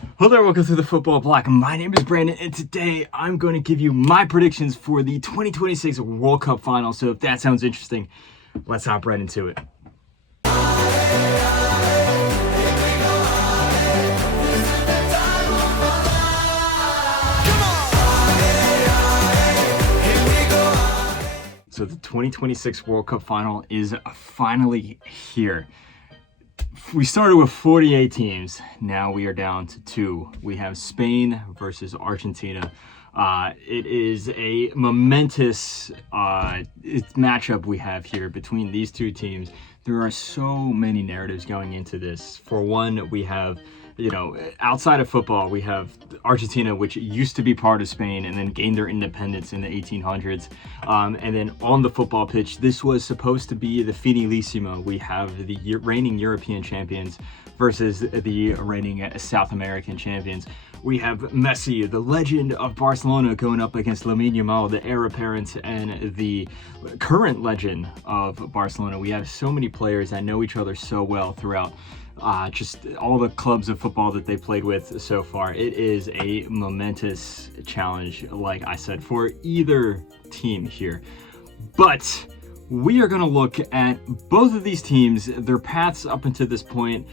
Hello there, welcome to the Football Bloc. My name is Brandon, and today I'm going to give you my predictions for the 2026 World Cup Final. So if that sounds interesting, let's hop right into it. So the 2026 World Cup Final is finally here. We started with 48 teams. Now we are down to 2. We have Spain versus Argentina. It is a momentous matchup we have here between these two teams. There are so many narratives going into this. For one, we have, outside of football, we have Argentina, which used to be part of Spain and then gained their independence in the 1800s. And then on the football pitch, this was supposed to be the finalissimo. We have the reigning European champions versus the reigning South American champions. We have Messi, the legend of Barcelona, going up against Lamine Yamal, the heir apparent and the current legend of Barcelona. We have so many players that know each other so well throughout just all the clubs of football that they played with so far. It is a momentous challenge, like I said, for either team here. But we are going to look at both of these teams, their paths up until this point,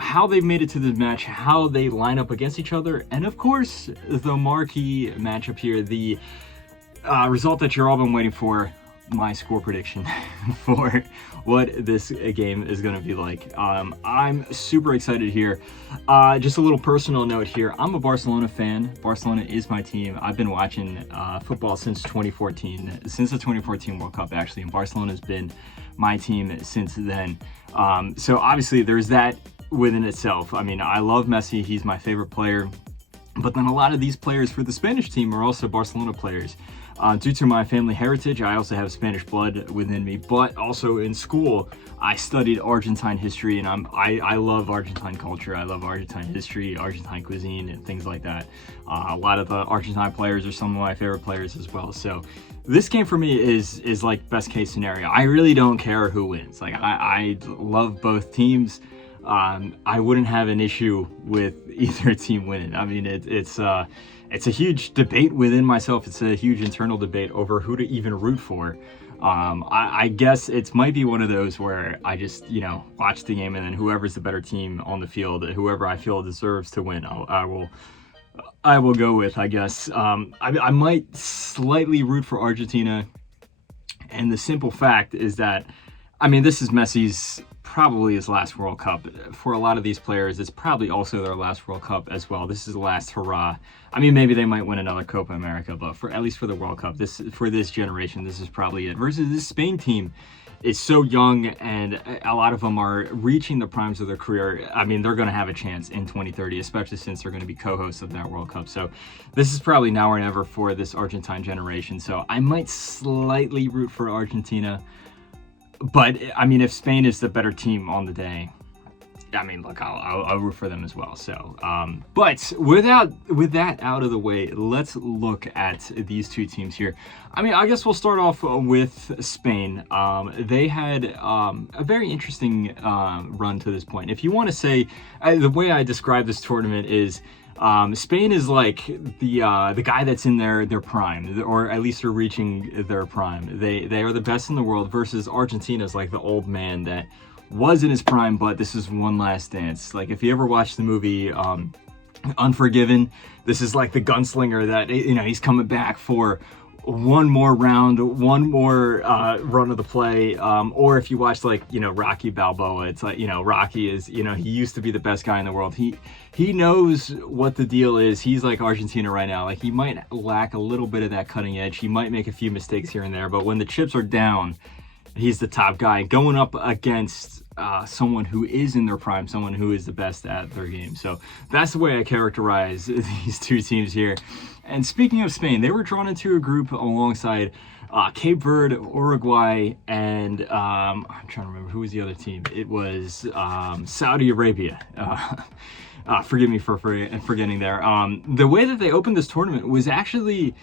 how they made it to this match, how they line up against each other, and of course, the marquee matchup here, the result that you're all been waiting for, my score prediction for what this game is going to be like. I'm super excited here. Just a little personal note here. I'm a Barcelona fan. Barcelona is my team. I've been watching football since 2014, since the 2014 World Cup, actually, and Barcelona's been my team since then. So obviously there's that within itself. I mean, I love Messi. He's my favorite player. But then a lot of these players for the Spanish team are also Barcelona players. Due to my family heritage, I also have Spanish blood within me, but also in school, I studied Argentine history, and I love Argentine culture. I love Argentine history, Argentine cuisine, and things like that. A lot of the Argentine players are some of my favorite players as well. So this game for me is like best case scenario. I really don't care who wins. Like I love both teams. I wouldn't have an issue with either team winning. I mean, it's a huge debate within myself. It's a huge internal debate over who to even root for. I guess it might be one of those where I just, watch the game and then whoever's the better team on the field, whoever I feel deserves to win, I will go with, I guess. I might slightly root for Argentina. And the simple fact is that, this is Messi's probably his last World Cup. For a lot of these players, it's probably also their last World Cup as well. This is the last hurrah. Maybe they might win another Copa America, but at least for the World Cup, for this generation, this is probably it. Versus this Spain team is so young, and a lot of them are reaching the primes of their career. They're going to have a chance in 2030, especially since they're going to be co-hosts of that World Cup. So this is probably now or never for this Argentine generation. So I might slightly root for Argentina. But, if Spain is the better team on the day, look, I'll root for them as well. So, but with that out of the way, let's look at these two teams here. I guess we'll start off with Spain. They had a very interesting run to this point. If you want to say, the way I describe this tournament is, Spain is like the guy that's in their prime, or at least they're reaching their prime. They are the best in the world, versus Argentina is like the old man that was in his prime, but this is one last dance. Like if you ever watched the movie Unforgiven, this is like the gunslinger that he's coming back for one more round, one more run of the play, or if you watch Rocky Balboa, it's like Rocky is he used to be the best guy in the world. He knows what the deal is. He's like Argentina right now. Like he might lack a little bit of that cutting edge. He might make a few mistakes here and there, but when the chips are down, he's the top guy going up against someone who is in their prime, someone who is the best at their game. So that's the way I characterize these two teams here. And speaking of Spain, they were drawn into a group alongside Cape Verde, Uruguay, and I'm trying to remember who was the other team. It was Saudi Arabia. Forgive me for forgetting there. The way that they opened this tournament was actually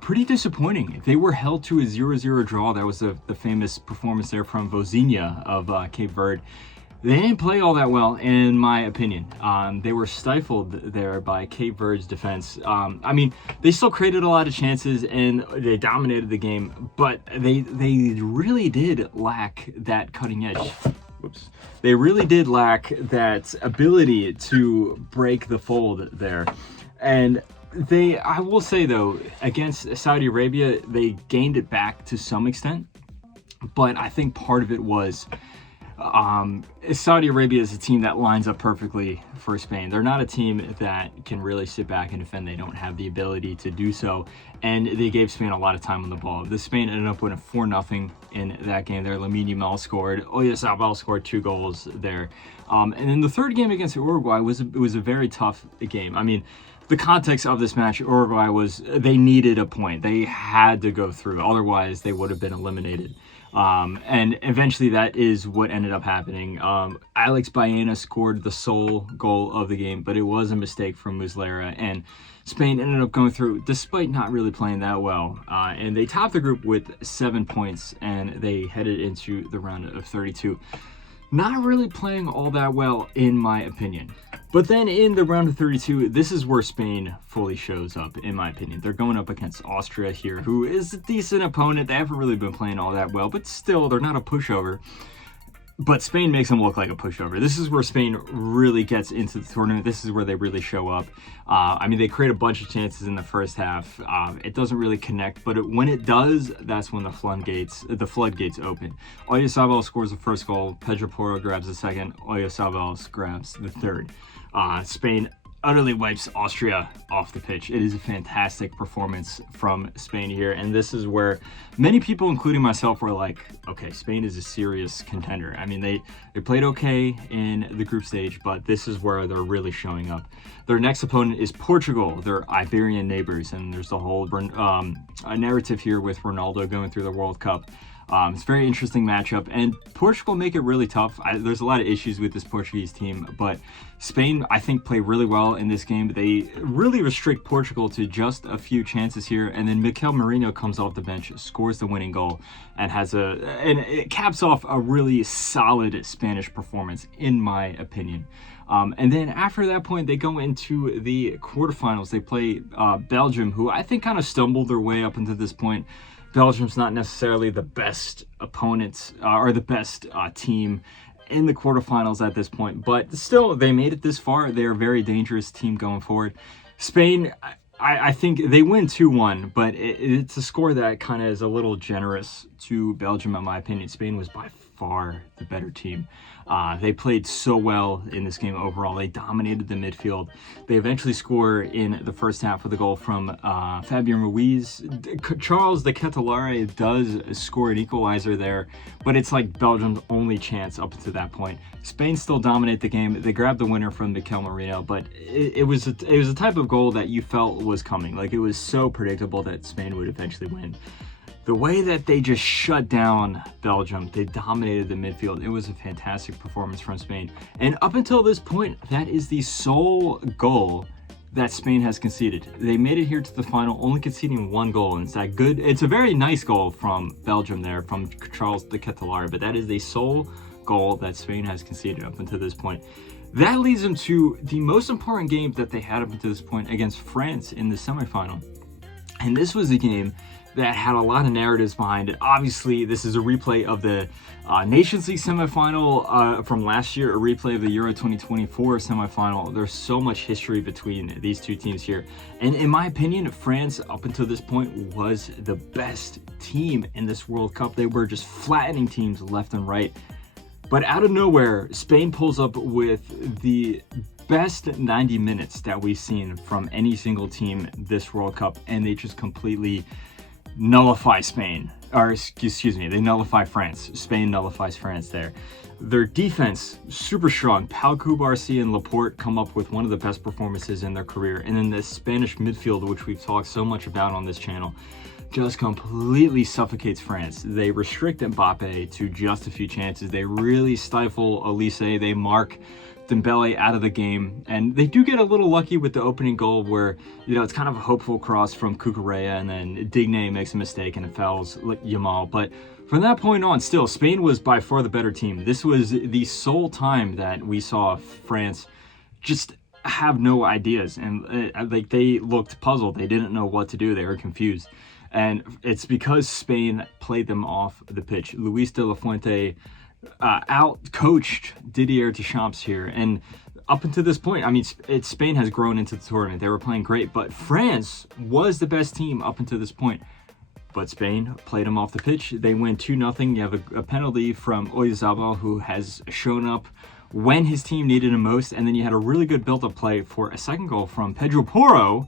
pretty disappointing. They were held to a 0-0 draw. That was the famous performance there from Vozinha of Cape Verde. They didn't play all that well, in my opinion. They were stifled there by Cape Verde's defense. I mean, they still created a lot of chances and they dominated the game, but they really did lack that cutting edge. Whoops. They really did lack that ability to break the fold there. And I will say though, against Saudi Arabia, they gained it back to some extent, but I think part of it was Saudi Arabia is a team that lines up perfectly for Spain. They're not a team that can really sit back and defend. They don't have the ability to do so, and they gave Spain a lot of time on the ball. The Spain ended up winning 4-0 in that game there. Lamine Yamal scored. Oyarzabal scored 2 goals there. And then the third game against Uruguay was a very tough game. I mean, the context of this match, Uruguay was they needed a point. They had to go through. Otherwise, they would have been eliminated. And eventually that is what ended up happening. Alex Baena scored the sole goal of the game, but it was a mistake from Muslera, and Spain ended up going through despite not really playing that well. And they topped the group with 7 points, and they headed into the round of 32. Not really playing all that well, in my opinion. But then in the round of 32, this is where Spain fully shows up, in my opinion. They're going up against Austria here, who is a decent opponent. They haven't really been playing all that well, but still, they're not a pushover. But Spain makes them look like a pushover. This is where Spain really gets into the tournament. This is where they really show up. I mean, they create a bunch of chances in the first half. It doesn't really connect, but when it does, that's when the floodgates open. Oyarzabal scores the first goal. Pedro Porro grabs the second. Oyarzabal grabs the third. Spain utterly wipes Austria off the pitch. It is a fantastic performance from Spain here, and this is where many people, including myself, were like, okay, Spain is a serious contender. I mean, they played okay in the group stage, but this is where they're really showing up. Their next opponent is Portugal, their Iberian neighbors, and there's the whole narrative here with Ronaldo going through the World Cup. It's a very interesting matchup, and Portugal make it really tough. There's a lot of issues with this Portuguese team, but Spain, I think, play really well in this game. They really restrict Portugal to just a few chances here, and then Mikel Merino comes off the bench, scores the winning goal, and and it caps off a really solid Spanish performance, in my opinion. And then after that point, they go into the quarterfinals. They play Belgium, who I think kind of stumbled their way up into this point. Belgium's not necessarily the best opponent or the best team in the quarterfinals at this point, but still, they made it this far. They're a very dangerous team going forward. Spain, I think they win 2-1, but it's a score that kind of is a little generous to Belgium, in my opinion. Spain was by far the better team. They played so well in this game overall. They dominated the midfield. They eventually score in the first half with a goal from Fabian Ruiz. Charles de Ketelaere does score an equalizer there, but it's like Belgium's only chance up to that point. Spain still dominate the game. They grabbed the winner from Mikel Merino, but it was a type of goal that you felt was coming. Like, it was so predictable that Spain would eventually win. The way that they just shut down Belgium, they dominated the midfield. It was a fantastic performance from Spain. And up until this point, that is the sole goal that Spain has conceded. They made it here to the final, only conceding 1 goal. And it's that good. It's a very nice goal from Belgium there, from Charles de Ketelaere, but that is the sole goal that Spain has conceded up until this point. That leads them to the most important game that they had up until this point against France in the semifinal. And this was a game that had a lot of narratives behind it. Obviously, this is a replay of the Nations League semifinal from last year, a replay of the Euro 2024 semifinal. There's so much history between these two teams here. And in my opinion, France, up until this point, was the best team in this World Cup. They were just flattening teams left and right. But out of nowhere, Spain pulls up with the best 90 minutes that we've seen from any single team this World Cup, and they just completely nullify Spain, or excuse me, they nullify France. Spain nullifies France there. Their defense, super strong. Pau Cubarsí and Laporte come up with one of the best performances in their career. And then this Spanish midfield, which we've talked so much about on this channel, just completely suffocates France. They restrict Mbappe to just a few chances. They really stifle Elise. They mark Dembele out of the game, and they do get a little lucky with the opening goal where, it's kind of a hopeful cross from Cucurella, and then Digne makes a mistake and it fouls Yamal. But From that point on, still, Spain was by far the better team. This was the sole time that we saw France just have no ideas, and like they looked puzzled. They didn't know what to do. They were confused, and it's because Spain played them off the pitch. Luis de la Fuente out-coached Didier Deschamps here, and up until this point, I mean, Spain has grown into the tournament. They were playing great, but France was the best team up until this point. But Spain played them off the pitch. They win 2-0. You have a penalty from Oyarzabal, who has shown up when his team needed him most. And then you had a really good build-up play for a second goal from Pedro Porro.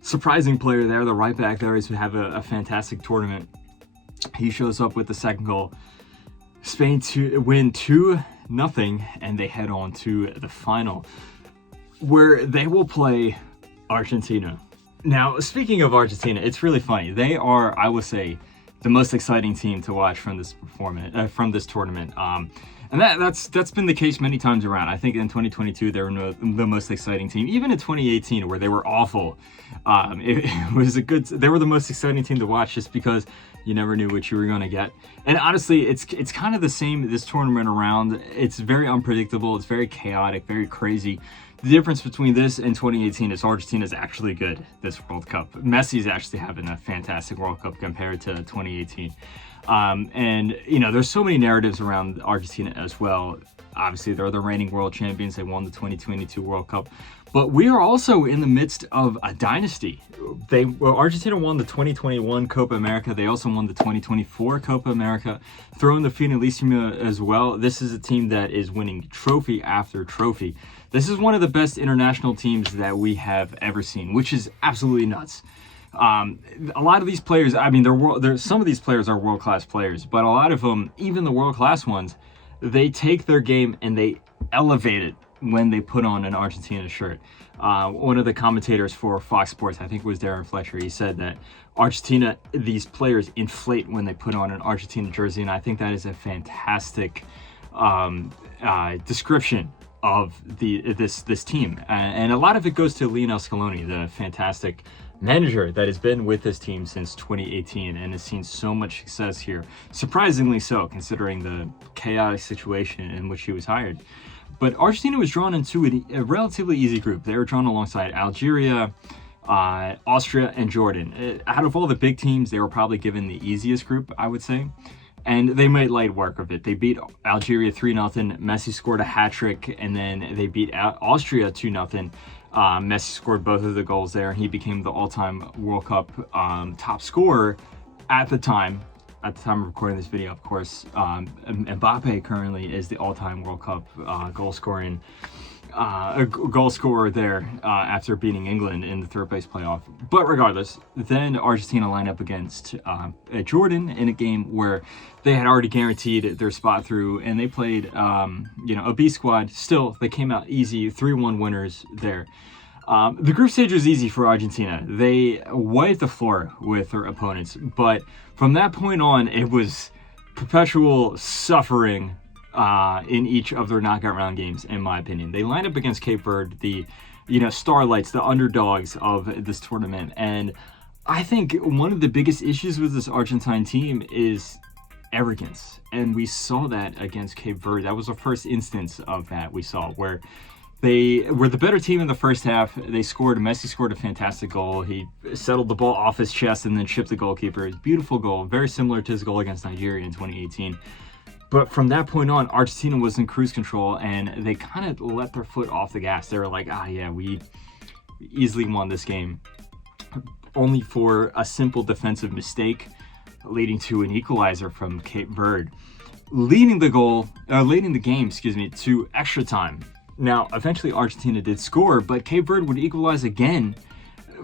Surprising player there. The right back there is to have a fantastic tournament. He shows up with the second goal. Spain win 2-0, and they head on to the final, where they will play Argentina. Now, speaking of Argentina, it's really funny. They are, I would say, the most exciting team to watch from this tournament. And that's been the case many times around. I think in 2022 they were the most exciting team. Even in 2018, where they were awful, they were the most exciting team to watch, just because you never knew what you were going to get. And honestly, it's kind of the same this tournament around. It's very unpredictable. It's very chaotic, very crazy. The difference between this and 2018 is Argentina is actually good this World Cup. Messi's actually having a fantastic World Cup compared to 2018. And, you know, there's so many narratives around Argentina as well. Obviously, they're the reigning world champions. They won the 2022 World Cup. But we are also in the midst of a dynasty. Argentina won the 2021 Copa America. They also won the 2024 Copa America, throwing the Finalissima as well. This is a team that is winning trophy after trophy. This is one of the best international teams that we have ever seen, which is absolutely nuts. A lot of these players, I mean, some of these players are world-class players, but a lot of them, even the world-class ones, they take their game and they elevate it when they put on an Argentina shirt. One of the commentators for Fox Sports, I think it was Darren Fletcher, he said that Argentina, these players inflate when they put on an Argentina jersey, and I think that is a fantastic description of this team. And a lot of it goes to Lionel Scaloni, the fantastic manager that has been with this team since 2018 and has seen so much success here. Surprisingly so, considering the chaotic situation in which he was hired. But Argentina was drawn into a relatively easy group. They were drawn alongside Algeria, Austria, and Jordan. Out of all the big teams, they were probably given the easiest group, I would say. And they made light work of it. They beat Algeria 3-0. Messi scored a hat-trick, and then they beat Austria 2-0. Messi scored both of the goals there, and he became the all-time World Cup top scorer at the time. At the time of recording this video, of course, Mbappe currently is the all-time World Cup goal scorer there after beating England in the third place playoff. But regardless, then Argentina lined up against Jordan in a game where they had already guaranteed their spot through, and they played a B squad. Still, they came out easy, 3-1 winners there. The group stage was easy for Argentina. They wiped the floor with their opponents, but from that point on, it was perpetual suffering in each of their knockout round games, in my opinion. They lined up against Cape Verde, the starlights, the underdogs of this tournament, and I think one of the biggest issues with this Argentine team is arrogance, and we saw that against Cape Verde. That was the first instance of that we saw, where they were the better team in the first half. Messi scored a fantastic goal. He settled the ball off his chest and then chipped the goalkeeper. Beautiful goal, very similar to his goal against Nigeria in 2018. But from that point on, Argentina was in cruise control, and they kind of let their foot off the gas. They were like, we easily won this game. Only for a simple defensive mistake leading to an equalizer from Cape Verde, leading the game, to extra time. Now, eventually Argentina did score, but Cape Verde would equalize again,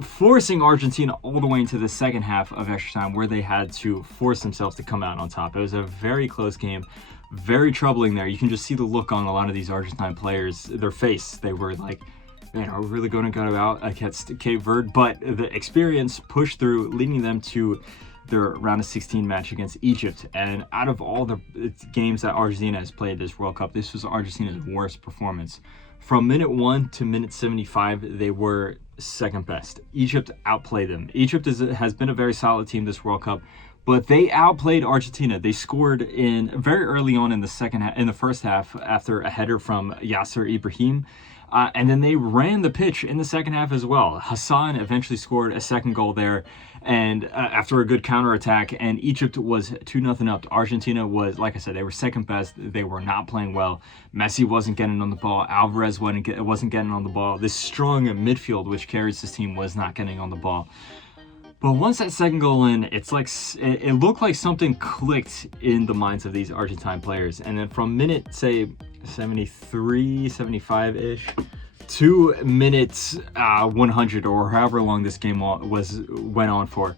forcing Argentina all the way into the second half of extra time, where they had to force themselves to come out on top. It was a very close game, very troubling there. You can just see the look on a lot of these Argentine players, their face. They were like, man, are we really going to go out against Cape Verde? But the experience pushed through, leading them to their round of 16 match against Egypt. And out of all the games that Argentina has played this World Cup, this was Argentina's worst performance. From minute 1 to minute 75, they were second best. Egypt outplayed them. Egypt has been a very solid team this World Cup, but they outplayed Argentina. They scored in very early on in the first half after a header from Yasser Ibrahim. And then they ran the pitch in the second half as well. Hassan eventually scored a second goal there, and after a good counterattack, and Egypt was 2-0 up. Argentina was, like I said, they were second best. They were not playing well. Messi wasn't getting on the ball. Alvarez wasn't getting on the ball. This strong midfield, which carries this team, was not getting on the ball. But once that second goal in, it's like it looked like something clicked in the minds of these Argentine players. And then from minute, say, 73, 75-ish, to minutes 100, or however long this game went on for,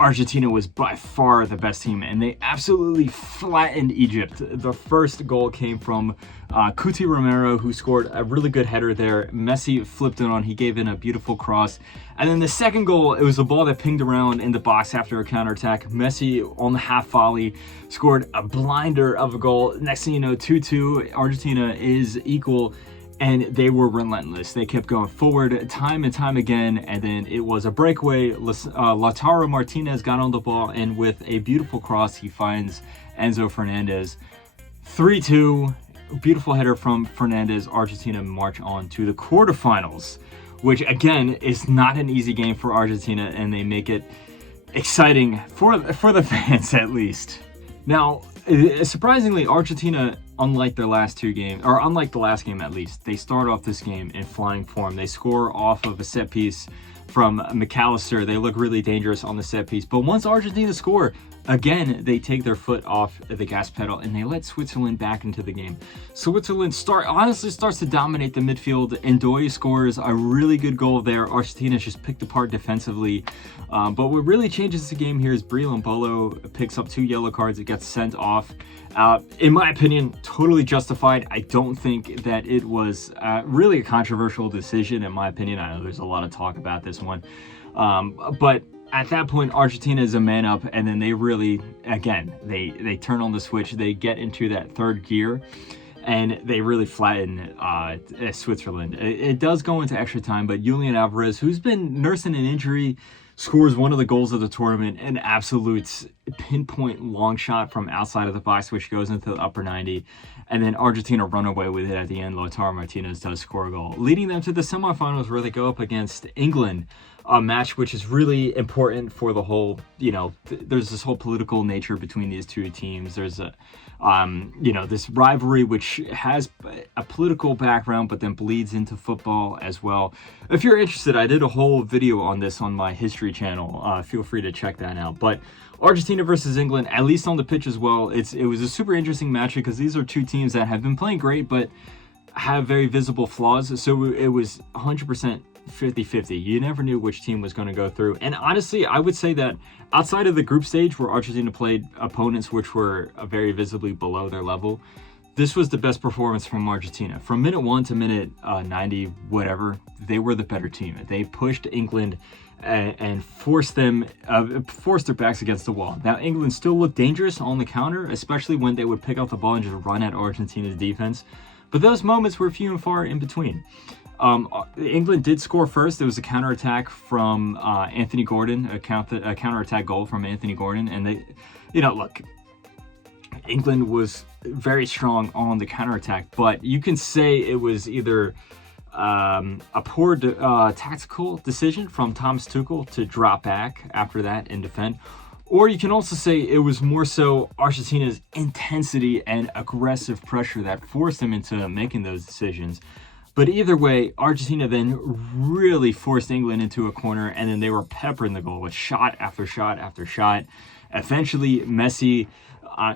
Argentina was by far the best team, and they absolutely flattened Egypt. The first goal came from Cuti Romero, who scored a really good header there. Messi flipped it on. He gave in a beautiful cross. And then the second goal, it was a ball that pinged around in the box after a counterattack. Messi, on the half volley, scored a blinder of a goal. Next thing you know, 2-2. Argentina is equal. And they were relentless. They kept going forward time and time again. And then it was a breakaway. Lautaro Martinez got on the ball, and with a beautiful cross, he finds Enzo Fernandez. 3-2. Beautiful header from Fernandez. Argentina march on to the quarterfinals, which again is not an easy game for Argentina, and they make it exciting for the fans at least. Now, surprisingly, Argentina, unlike their last two games, or unlike the last game at least, they start off this game in flying form. They score off of a set piece from McAllister. They look really dangerous on the set piece. But once Argentina score, again, they take their foot off the gas pedal and they let Switzerland back into the game. Switzerland honestly starts to dominate the midfield. Ndoye scores a really good goal there. Argentina's just picked apart defensively. But what really changes the game here is Breel Embolo picks up 2 yellow cards. It gets sent off. In my opinion, totally justified. I don't think that it was really a controversial decision, in my opinion. I know there's a lot of talk about this one. But at that point, Argentina is a man up, and then they really, again, they turn on the switch. They get into that third gear, and they really flatten Switzerland. It does go into extra time, but Julian Alvarez, who's been nursing an injury, scores one of the goals of the tournament, an absolute pinpoint long shot from outside of the box, which goes into the upper 90. And then Argentina run away with it at the end. Lautaro Martinez does score a goal, leading them to the semifinals, where they go up against England, a match which is really important for the whole, there's this whole political nature between these two teams. There's a, this rivalry which has a political background, but then bleeds into football as well. If you're interested, I did a whole video on this on my history channel. Feel free to check that out. But Argentina versus England, at least on the pitch as well, it was a super interesting match because these are two teams that have been playing great, but have very visible flaws. So it was 100% 50-50. You never knew which team was going to go through. And honestly, I would say that outside of the group stage where Argentina played opponents which were very visibly below their level, this was the best performance from Argentina. From minute 1 to minute 90, whatever, they were the better team. They pushed England and forced their backs against the wall. Now, England still looked dangerous on the counter, especially when they would pick up the ball and just run at Argentina's defense. But those moments were few and far in between. England did score first. There was a counterattack from Anthony Gordon, a counterattack goal from Anthony Gordon. And they, look, England was very strong on the counterattack, but you can say it was either a poor tactical decision from Thomas Tuchel to drop back after that and defend. Or you can also say it was more so Argentina's intensity and aggressive pressure that forced them into making those decisions. But either way, Argentina then really forced England into a corner, and then they were peppering the goal with shot after shot after shot. Eventually, Messi,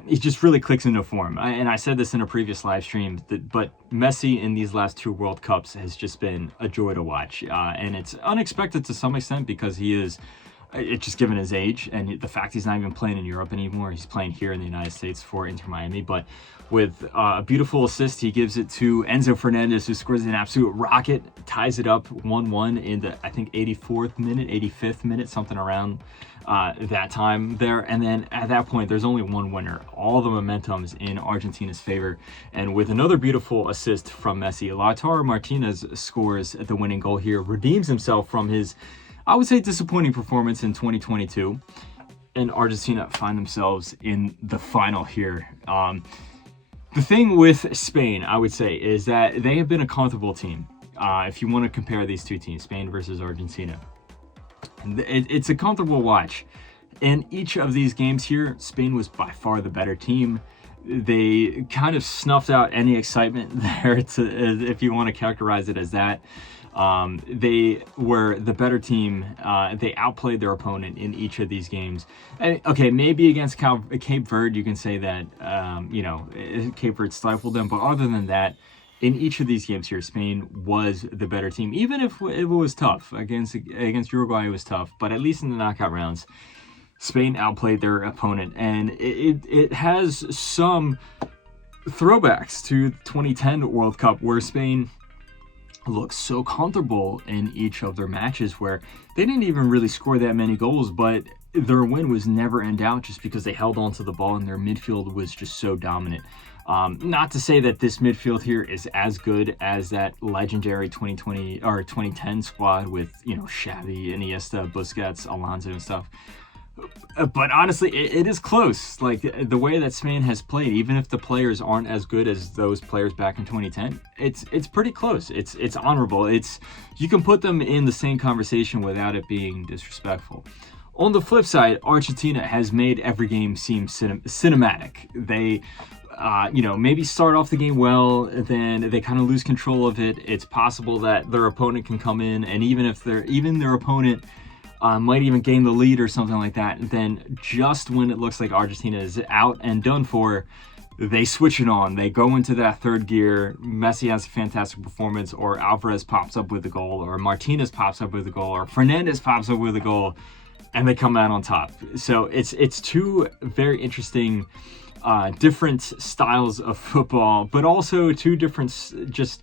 it just really clicks into form. And I said this in a previous live stream, but Messi in these last 2 World Cups has just been a joy to watch. And it's unexpected to some extent because it's just given his age and the fact he's not even playing in Europe anymore. He's playing here in the United States for Inter Miami. But with a beautiful assist, he gives it to Enzo Fernandez, who scores an absolute rocket, ties it up 1-1 in the, I think, 85th minute, something around that time there. And then at that point, there's only one winner. All the momentum's in Argentina's favor. And with another beautiful assist from Messi, Lautaro Martinez scores the winning goal here, redeems himself from his, I would say, disappointing performance in 2022. and Argentina find themselves in the final here. The thing with Spain, I would say, is that they have been a comfortable team. If you want to compare these two teams, Spain versus Argentina, it's a comfortable watch. In each of these games here, Spain was by far the better team. They kind of snuffed out any excitement there, if you want to characterize it as that. They were the better team. They outplayed their opponent in each of these games. And, okay, maybe against Cape Verde, you can say that, Cape Verde stifled them. But other than that, in each of these games here, Spain was the better team. Even if it was tough. Against Uruguay, it was tough. But at least in the knockout rounds, Spain outplayed their opponent. And it has some throwbacks to the 2010 World Cup, where Spain looked so comfortable in each of their matches, where they didn't even really score that many goals, but their win was never in doubt just because they held on to the ball and their midfield was just so dominant. Not to say that this midfield here is as good as that legendary 2020 or 2010 squad with, Xavi, Iniesta, Busquets, Alonso and stuff. But honestly, it is close. Like, the way that Spain has played, even if the players aren't as good as those players back in 2010, it's pretty close. It's honorable. You can put them in the same conversation without it being disrespectful. On the flip side, Argentina has made every game seem cinematic. They maybe start off the game well, then they kind of lose control of it. It's possible that their opponent can come in, and even if their opponent might even gain the lead or something like that, then just when it looks like Argentina is out and done for, they switch it on. They go into that third gear. Messi has a fantastic performance, or Alvarez pops up with a goal, or Martinez pops up with a goal, or Fernandez pops up with a goal, and they come out on top. So it's two very interesting different styles of football, but also two different, just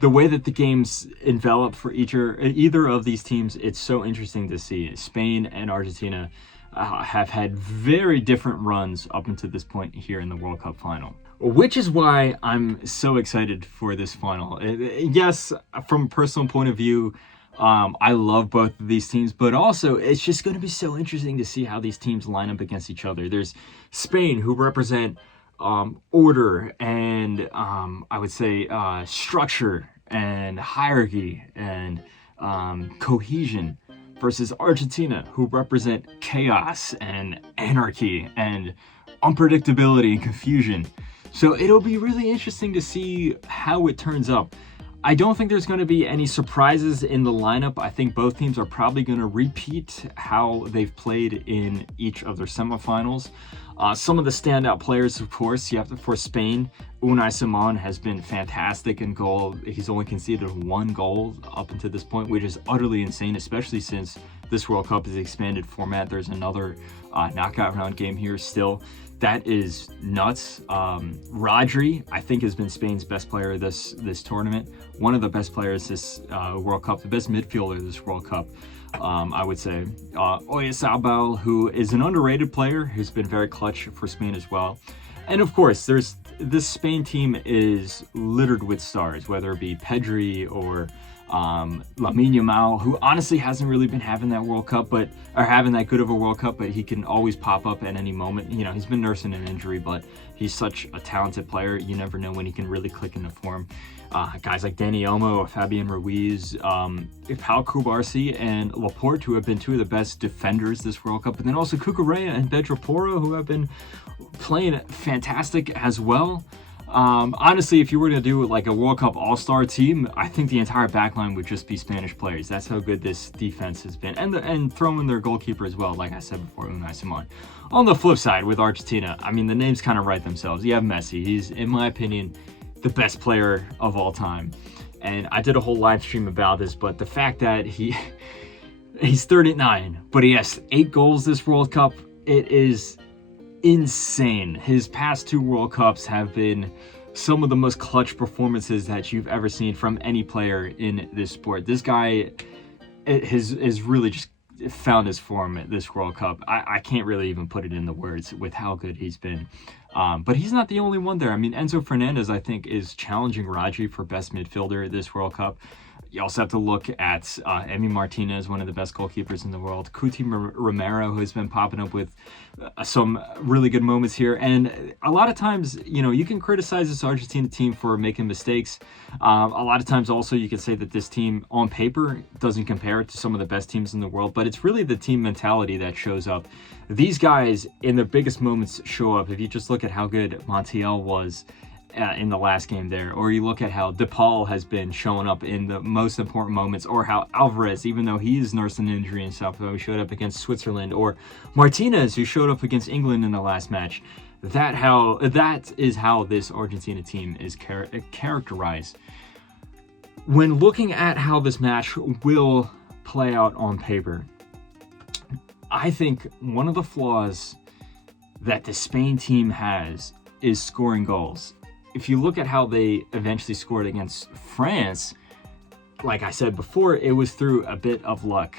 the way that the games envelop for either of these teams. It's so interesting to see. Spain and Argentina have had very different runs up until this point here in the World Cup final, which is why I'm so excited for this final. Yes, from a personal point of view, I love both of these teams, but also it's just going to be so interesting to see how these teams line up against each other. There's Spain, who represent order and I would say structure and hierarchy and cohesion, versus Argentina, who represent chaos and anarchy and unpredictability and confusion. So it'll be really interesting to see how it turns up. I don't think there's going to be any surprises in the lineup. I think both teams are probably going to repeat how they've played in each of their semifinals. Some of the standout players, of course, for Spain, Unai Simon has been fantastic in goal. He's only conceded one goal up until this point, which is utterly insane, especially since this World Cup is an expanded format. There's another knockout round game here still. That is nuts. Rodri, I think, has been Spain's best player this tournament. One of the best players this World Cup, the best midfielder this World Cup, I would say. Oyarzabal, who is an underrated player, who's been very clutch for Spain as well. And of course, this Spain team is littered with stars, whether it be Pedri or Lamine Yamal, who honestly hasn't really been having that having that good of a World Cup, but he can always pop up at any moment. He's been nursing an injury, but he's such a talented player. You never know when he can really click into form. Guys like Dani Olmo, Fabian Ruiz, Pau Cubarsí, and Laporte, who have been two of the best defenders this World Cup, and then also Cucurella and Pedro Porro, who have been playing fantastic as well. Honestly, if you were to do like a World Cup all-star team, I think the entire backline would just be Spanish players. That's how good this defense has been. And throw in their goalkeeper as well, like I said before, Unai Simon. On the flip side, with Argentina, I mean, the names kind of write themselves. You have Messi. He's, in my opinion, the best player of all time. And I did a whole live stream about this, but the fact that he's 39, but he has 8 goals this World Cup, it is insane. His past 2 World Cups have been some of the most clutch performances that you've ever seen from any player in this sport. This guy has really just found his form at this World Cup. I can't really even put it into words with how good he's been. But he's not the only one there. I mean, Enzo Fernandez, I think, is challenging Rodri for best midfielder this World Cup. You also have to look at Emi Martinez, one of the best goalkeepers in the world. Cuti Romero, who has been popping up with some really good moments here. And a lot of times, you can criticize this Argentina team for making mistakes. A lot of times also you can say that this team on paper doesn't compare to some of the best teams in the world, but it's really the team mentality that shows up. These guys in their biggest moments show up. If you just look at how good Montiel was in the last game there, or you look at how DePaul has been showing up in the most important moments, or how Alvarez, even though he's nursed an injury and stuff, showed up against Switzerland, or Martinez, who showed up against England in the last match. That is how this Argentina team is characterized. When looking at how this match will play out on paper, I think one of the flaws that the Spain team has is scoring goals. If you look at how they eventually scored against France, like I said before, it was through a bit of luck.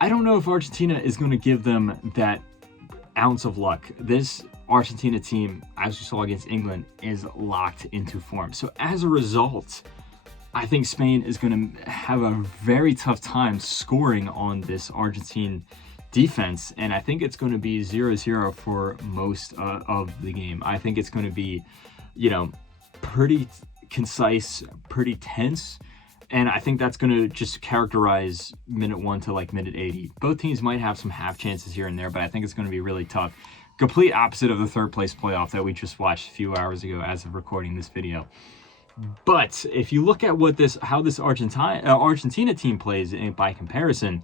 I don't know if Argentina is going to give them that ounce of luck. This Argentina team, as we saw against England, is locked into form. So as a result, I think Spain is going to have a very tough time scoring on this Argentine defense, and I think it's going to be 0-0 for most of the game. I think it's going to be pretty concise, pretty tense, and I think that's going to just characterize minute 1 to like minute 80. Both teams might have some half chances here and there, but I think it's going to be really tough. Complete opposite of the third place playoff that we just watched a few hours ago as of recording this video. But if you look at how this Argentina team plays by comparison,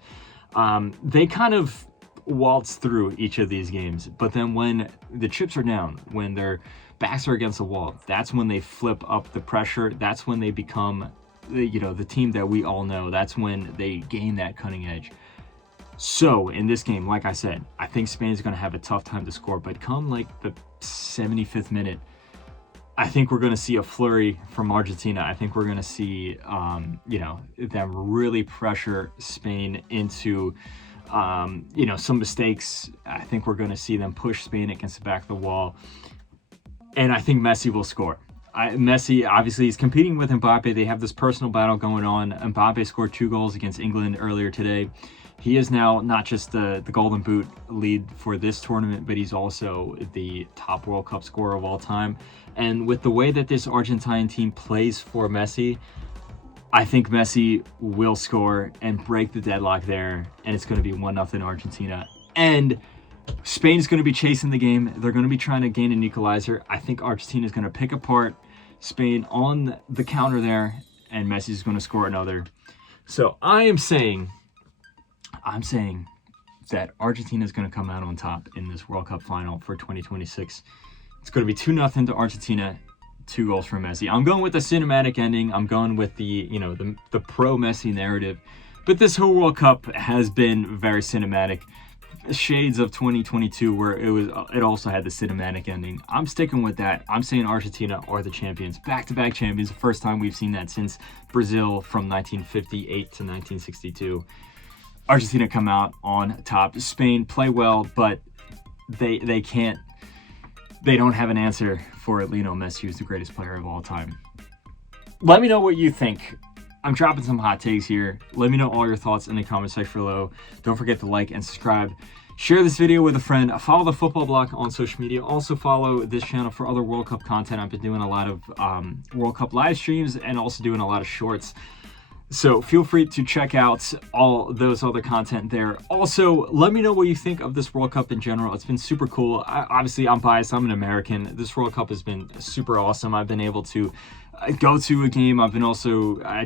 they kind of waltz through each of these games, but then when the chips are down, when their backs are against the wall, that's when they flip up the pressure. That's when they become the team that we all know. That's when they gain that cutting edge. So in this game, like I said, I think Spain's going to have a tough time to score, but come like the 75th minute, I think we're going to see a flurry from Argentina. I think we're going to see them really pressure Spain into some mistakes. I think we're going to see them push Spain against the back of the wall. And I think Messi will score. Messi, obviously, is competing with Mbappe. They have this personal battle going on. Mbappe scored 2 goals against England earlier today. He is now not just the Golden Boot lead for this tournament, but he's also the top World Cup scorer of all time. And with the way that this Argentine team plays for Messi, I think Messi will score and break the deadlock there, and it's going to be 1-0 Argentina. And Spain's going to be chasing the game. They're going to be trying to gain an equalizer. I think Argentina is going to pick apart Spain on the counter there, and Messi's going to score another. So I'm saying that Argentina is going to come out on top in this World Cup final for 2026. It's going to be 2-0 to Argentina, 2 goals for Messi. I'm going with the cinematic ending. I'm going with the pro Messi narrative. But this whole World Cup has been very cinematic. Shades of 2022 where it also had the cinematic ending. I'm sticking with that. I'm saying Argentina are the champions. Back-to-back champions. The first time we've seen that since Brazil from 1958 to 1962. Argentina come out on top. Spain play well, but they don't have an answer for Lionel Messi, who's the greatest player of all time. Let me know what you think. I'm dropping some hot takes here. Let me know all your thoughts in the comment section below. Don't forget to like and subscribe. Share this video with a friend. Follow the Football Bloc on social media. Also follow this channel for other World Cup content. I've been doing a lot of World Cup live streams and also doing a lot of shorts. So feel free to check out all those other content there. Also, let me know what you think of this World Cup in general. It's been super cool. Obviously, I'm biased. I'm an American. This World Cup has been super awesome. I've been able to go to a game. I've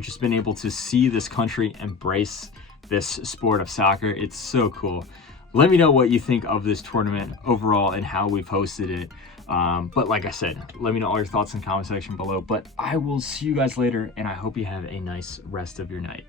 just been able to see this country embrace this sport of soccer. It's so cool. Let me know what you think of this tournament overall and how we've hosted it. But like I said, let me know all your thoughts in the comment section below. But I will see you guys later, and I hope you have a nice rest of your night.